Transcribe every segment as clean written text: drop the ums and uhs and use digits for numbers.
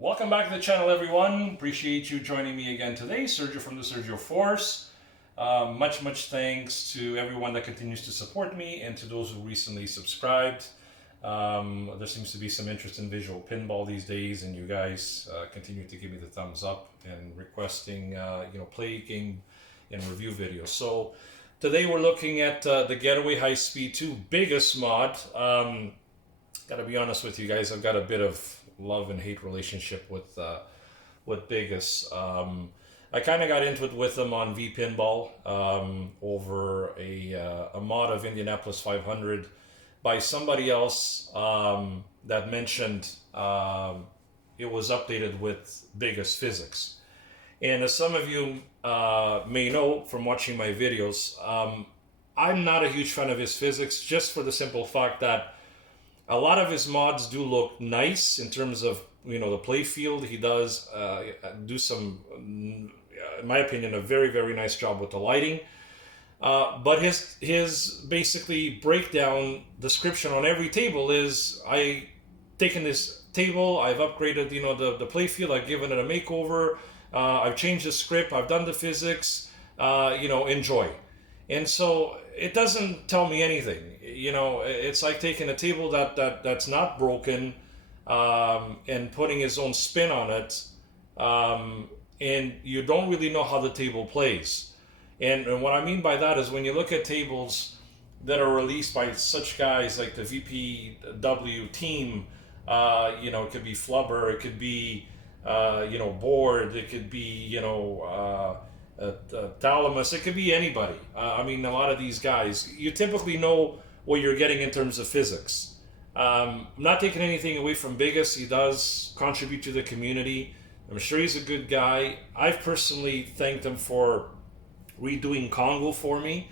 Welcome back to the channel, everyone. Appreciate you joining me again today. Sergio from the Sergio Force. Much thanks to everyone that continues to support me and to those who recently subscribed. There seems to be some interest in Visual Pinball these days, and you guys continue to give me the thumbs up and requesting play, game, and review videos. So today we're looking at the Getaway High Speed 2 Bigus mod. Gotta be honest with you guys, I've got a bit of love and hate relationship with Bigus. I kind of got into it with him on V Pinball over a mod of Indianapolis 500 by somebody else that mentioned it was updated with Bigus physics. And as some of you may know from watching my videos, I'm not a huge fan of his physics, just for the simple fact that a lot of his mods do look nice in terms of, the play field. He does do some, in my opinion, a very nice job with the lighting. But his basically breakdown description on every table is, I've taken this table, I've upgraded, the play field, I've given it a makeover, I've changed the script, I've done the physics, enjoy. And so it doesn't tell me anything. It's like taking a table that's not broken and putting his own spin on it, and you don't really know how the table plays. And what I mean by that is when you look at tables that are released by such guys like the VPW team, it could be Flubber, it could be Board, it could be Thalamus, it could be anybody. A lot of these guys, you typically know what you're getting in terms of physics. I'm not taking anything away from Bigus. He does contribute to the community. I'm sure he's a good guy. I've personally thanked him for redoing Congo for me,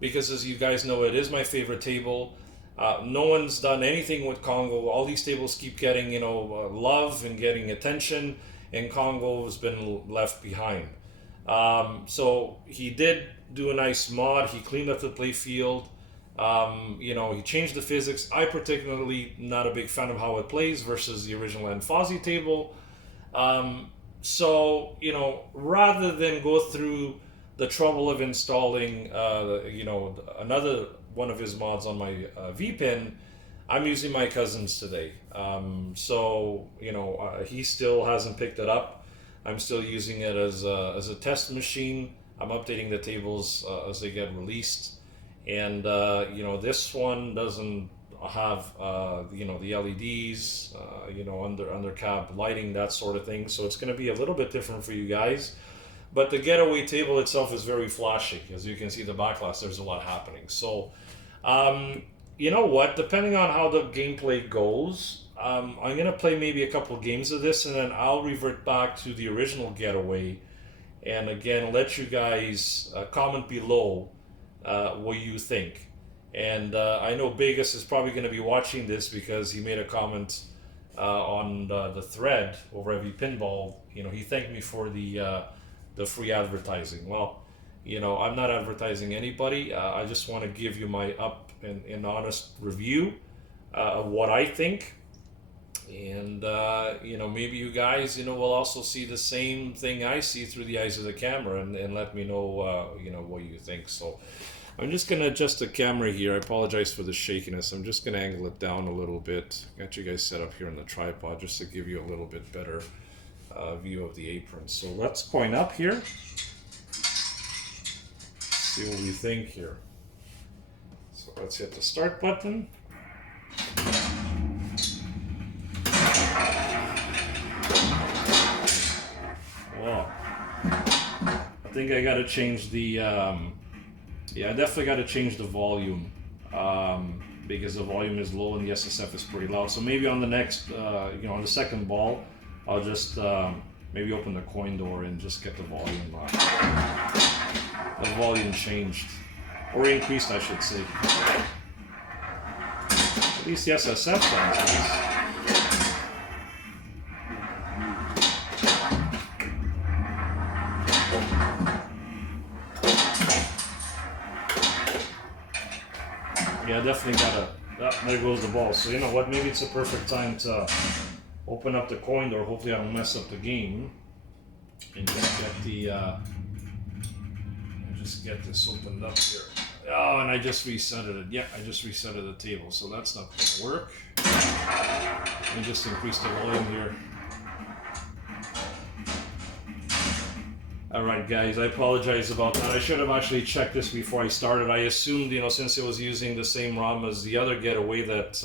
because as you guys know, it is my favorite table. No one's done anything with Congo. All these tables keep getting love and getting attention, and Congo has been left behind. So he did do a nice mod. He cleaned up the play field. He changed the physics. I particularly not a big fan of how it plays versus the original Fozzie table. Rather than go through the trouble of installing, another one of his mods on my VPin, I'm using my cousin's today. He still hasn't picked it up. I'm still using it as a test machine. I'm updating the tables as they get released. And, this one doesn't have, the LEDs, under cab lighting, that sort of thing. So it's going to be a little bit different for you guys. But the Getaway table itself is very flashy. As you can see, the backlash, there's a lot happening. So, you know what? Depending on how the gameplay goes, I'm going to play maybe a couple of games of this, and then I'll revert back to the original Getaway. And again, let you guys comment below what you think. And I know Bigus is probably going to be watching this because he made a comment on the thread over at V Pinball. He thanked me for the free advertising. Well, I'm not advertising anybody. I just want to give you my up and honest review of what I think. And, maybe you guys, will also see the same thing I see through the eyes of the camera, and let me know, what you think. So I'm just going to adjust the camera here. I apologize for the shakiness. I'm just going to angle it down a little bit. Got you guys set up here on the tripod just to give you a little bit better view of the apron. So let's coin up here. See what we think here. So let's hit the start button. Wow. I think I got to change the, I definitely got to change the volume because the volume is low and the SSF is pretty loud. So maybe on the next, on the second ball, I'll just maybe open the coin door and just get the volume changed, or increased, I should say. At least the SSF sounds nice. Yeah, definitely gotta. There goes the ball. So you know what? Maybe it's a perfect time to open up the coin door. Hopefully I don't mess up the game. And just get this opened up here. Oh, and I just resetted it. Yeah, I just resetted the table, so that's not going to work. Let me just increase the volume here. Alright guys, I apologize about that. I should have actually checked this before I started. I assumed, since it was using the same ROM as the other Getaway, that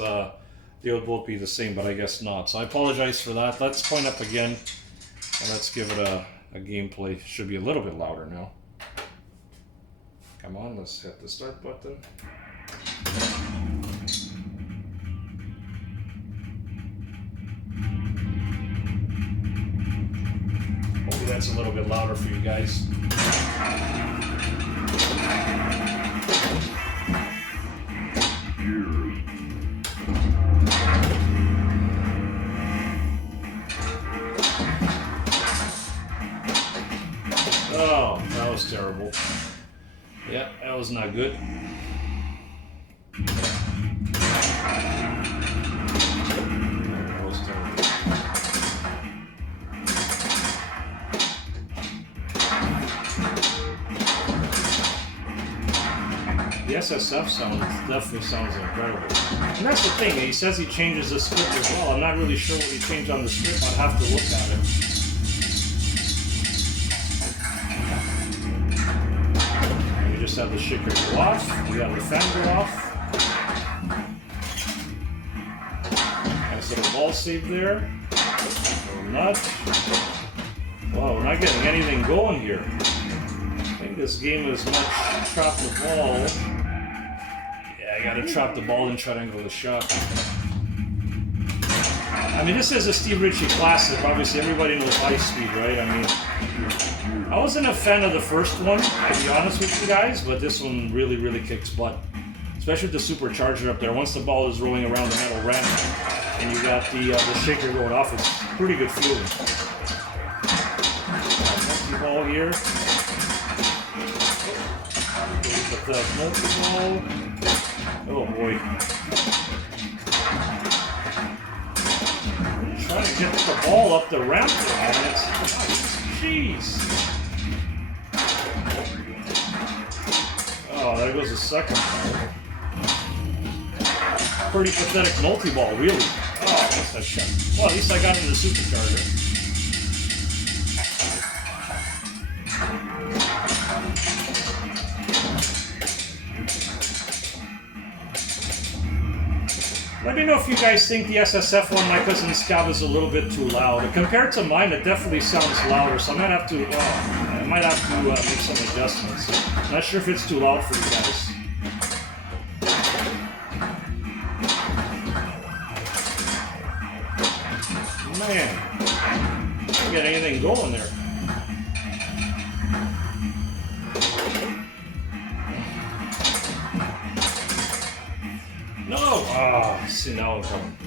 they would both be the same, but I guess not. So I apologize for that. Let's point up again, and let's give it a gameplay. Should be a little bit louder now. Come on, let's hit the start button. Hopefully that's a little bit louder for you guys. Oh, that was terrible. Yeah, that was not good. That was terrible. The SSF sound definitely sounds incredible. And that's the thing, he says he changes the script as well. I'm not really sure what he changed on the script. I'd have to look at it. Have the shaker go off, we have the fan go off, and so the ball saved there, or not. Wow, we're not getting anything going here. I think this game is much trap the ball. Yeah, I gotta trap the ball and triangle the shot. I mean, this is a Steve Ritchie classic. Obviously, everybody knows High Speed, right? I mean, I wasn't a fan of the first one, to be honest with you guys, but this one really, really kicks butt. Especially with the supercharger up there. Once the ball is rolling around the metal ramp and you got the shaker going off, it's pretty good feeling. Multi-ball here. Put the multi-ball. Oh boy. Trying to get the ball up the ramp there, man. Jeez. Oh, there goes the second ball. Pretty pathetic multi-ball, really. Oh, what's that shot? Well, at least I got into the supercharger. Let me know if you guys think the SSF one, my cousin Scab, is a little bit too loud. Compared to mine, it definitely sounds louder, so I might have to, make some adjustments. Not sure if it's too loud for you guys. Man, I can't get anything going there. No! Ah, see, now I'm coming.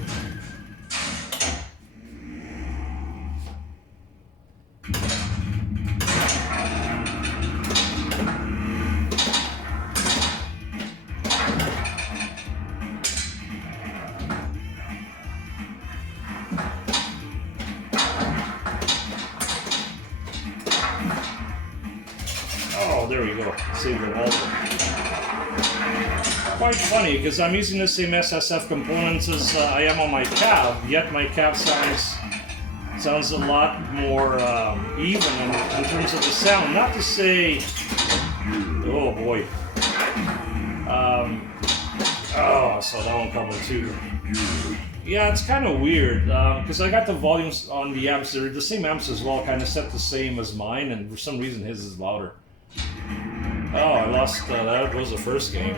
Oh, there we go. Save the ball. Quite funny, because I'm using the same SSF components as I am on my cab, yet my cab sounds a lot more even in terms of the sound. Not to say, oh boy, oh, I saw that one coming too. Yeah, it's kind of weird, because I got the volumes on the amps, they're the same amps as well, kind of set the same as mine, and for some reason his is louder. Oh, I lost, that was the first game.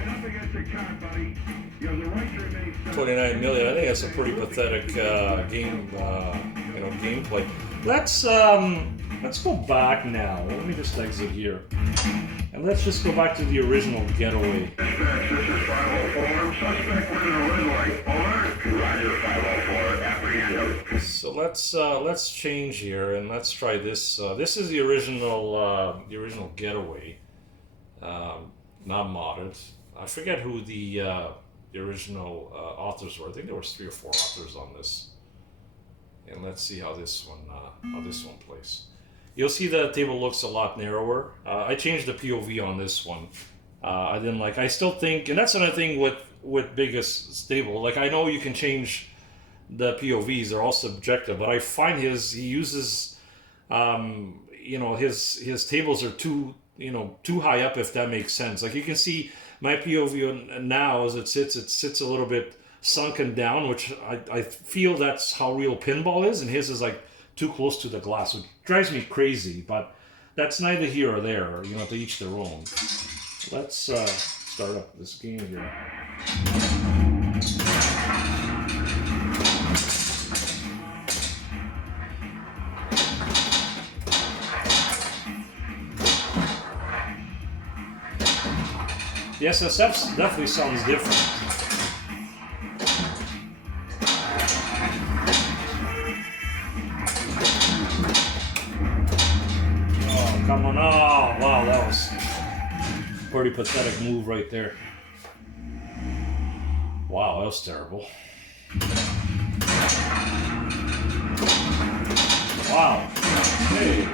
29 million, I think that's a pretty pathetic game, gameplay. Let's go back now. Let me just exit here. And let's just go back to the original Getaway. So let's change here and let's try this. This is the original Getaway, not modded. I forget who the original authors were. I think there was 3 or 4 authors on this. And let's see how this one plays. You'll see the table looks a lot narrower. I changed the POV on this one. I didn't like. I still think, and that's another thing with Bigus table. Like I know you can change the POVs; they're all subjective. But I find he uses, you know, his tables are too high up, if that makes sense. Like you can see my POV now as it sits a little bit sunken down, which I feel that's how real pinball is, and his is like too close to the glass, which drives me crazy, but that's neither here or there, you know, to each their own. Let's start up this game here. The SSF definitely sounds different. Come on, oh, wow, that was a pretty pathetic move right there. Wow, that was terrible. Wow, hey.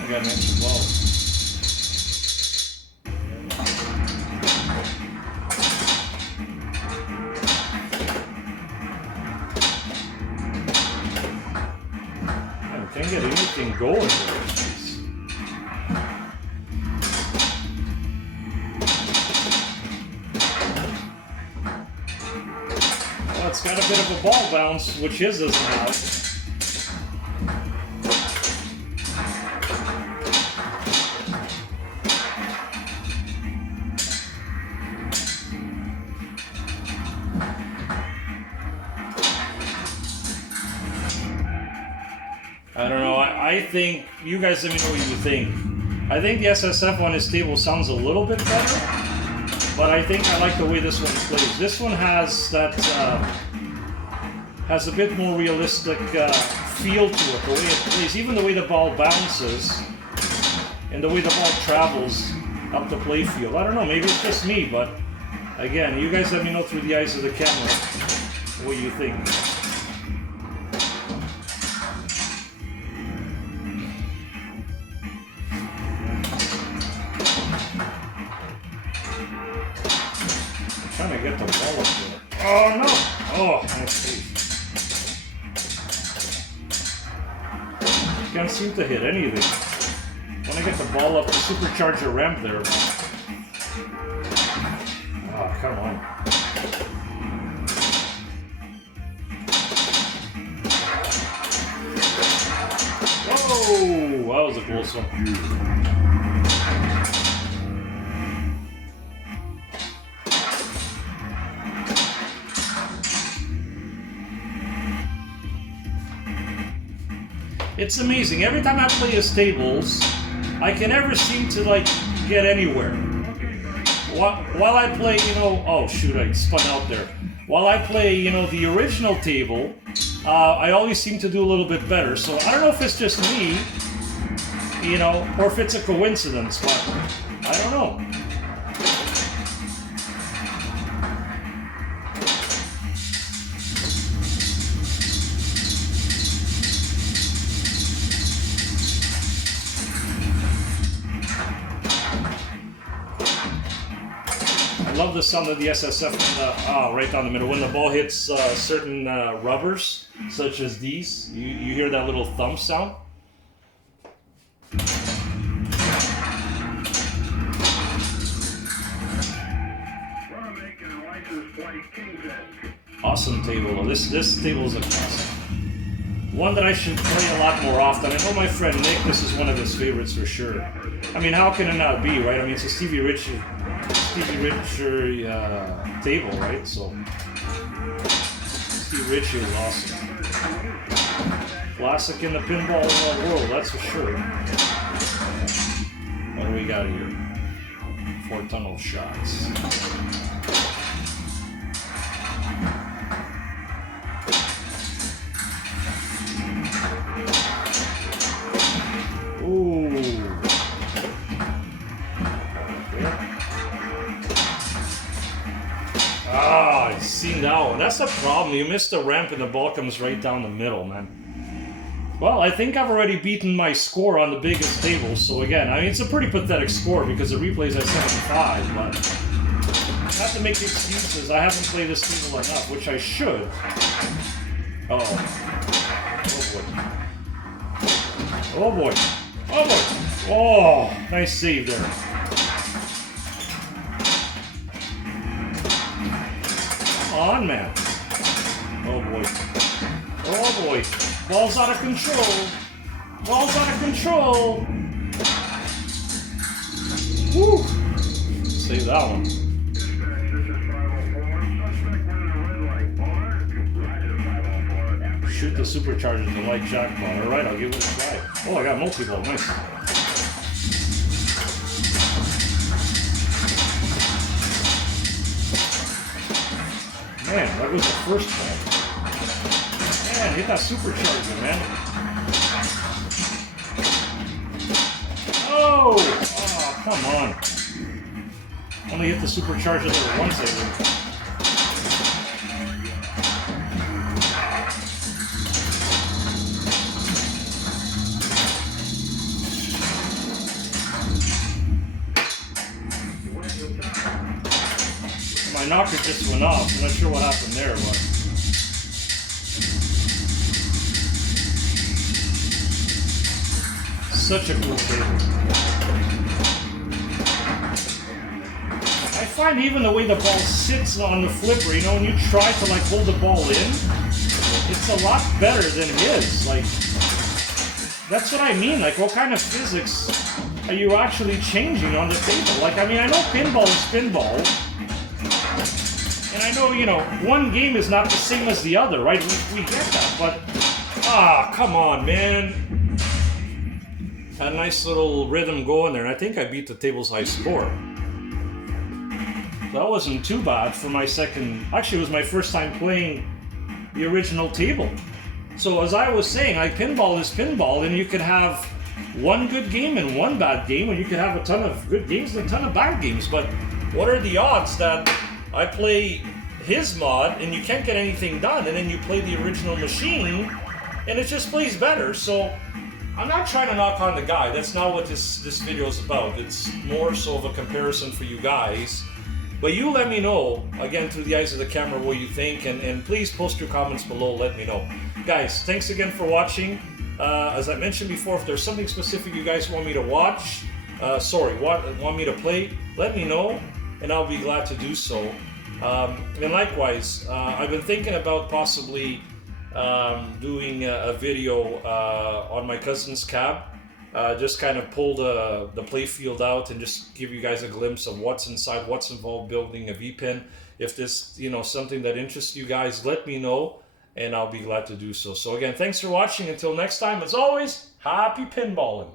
I got an extra ball. Can't get anything going here. Well, it's got a bit of a ball bounce, which his doesn't have. I don't know, I think, you guys let me know what you think. I think the SSF on his table sounds a little bit better, but I think I like the way this one plays. This one has that, has a bit more realistic feel to it, the way it plays, even the way the ball bounces, and the way the ball travels up the playfield. I don't know, maybe it's just me, but again, you guys let me know through the eyes of the camera what you think. Trying to get the ball up there. Oh no! Oh, nice. Can't seem to hit anything. When I get the ball up the supercharger ramp there. Oh, come on. Whoa! That was a close one. It's amazing. Every time I play his tables, I can never seem to like get anywhere. While I play, you know, oh shoot, I spun out there. While I play, you know, the original table, I always seem to do a little bit better. So I don't know if it's just me, you know, or if it's a coincidence, but I don't know. I love the sound of the SSF right down the middle. When the ball hits certain rubbers, such as these, you hear that little thump sound. Awesome table. This table is a classic. One that I should play a lot more often. I know my friend Nick, this is one of his favorites for sure. I mean, how can it not be, right? I mean, it's a Stevie Richer table, right? So Stevie Richer is awesome. Classic in the pinball world, that's for sure. What do we got here? 4 tunnel shots. Ooh. missing that one. That's the problem. You miss the ramp and the ball comes right down the middle, man. Well, I think I've already beaten my score on the biggest table. So again, I mean, it's a pretty pathetic score because the replay's at 75, but I have to make excuses. I haven't played this table enough, which I should. Uh-oh. Oh boy. Oh boy. Oh, nice save there. Come on, man. Oh boy. Oh boy. Ball's out of control. Ball's out of control. Woo. Save that one. Shoot the supercharger in the light jackpot. Alright, I'll give it a try. Oh, I got multi-ball. Nice. Man, that was the first ball. Man, hit that supercharger, man. Oh! Oh, come on. Only hit the supercharger there once, I think. My knocker just went off. I'm not sure what happened there, but such a cool table. I find even the way the ball sits on the flipper, you know, when you try to like hold the ball in, it's a lot better than his. Like, that's what I mean. Like, what kind of physics are you actually changing on the table? Like, I mean, I know pinball is pinball. And I know, you know, one game is not the same as the other, right? We get that, but come on, man. Had a nice little rhythm going there, and I think I beat the table's high score. That wasn't too bad for my second... Actually, it was my first time playing the original table. So as I was saying, like, pinball is pinball, and you could have one good game and one bad game, or you could have a ton of good games and a ton of bad games. But what are the odds that I play his mod and you can't get anything done, and then you play the original machine and it just plays better? So I'm not trying to knock on the guy. That's not what this video is about. It's more so of a comparison for you guys. But you let me know, again, through the eyes of the camera, what you think, and please post your comments below. Let me know. Guys, thanks again for watching. As I mentioned before, if there's something specific you guys want me to watch, want me to play, let me know, and I'll be glad to do so. And likewise, I've been thinking about possibly doing a video on my cousin's cab. Just kind of pull the playfield out and just give you guys a glimpse of what's inside, what's involved building a V-Pin. If this, you know, something that interests you guys, let me know, and I'll be glad to do so. So again, thanks for watching. Until next time, as always, happy pinballing.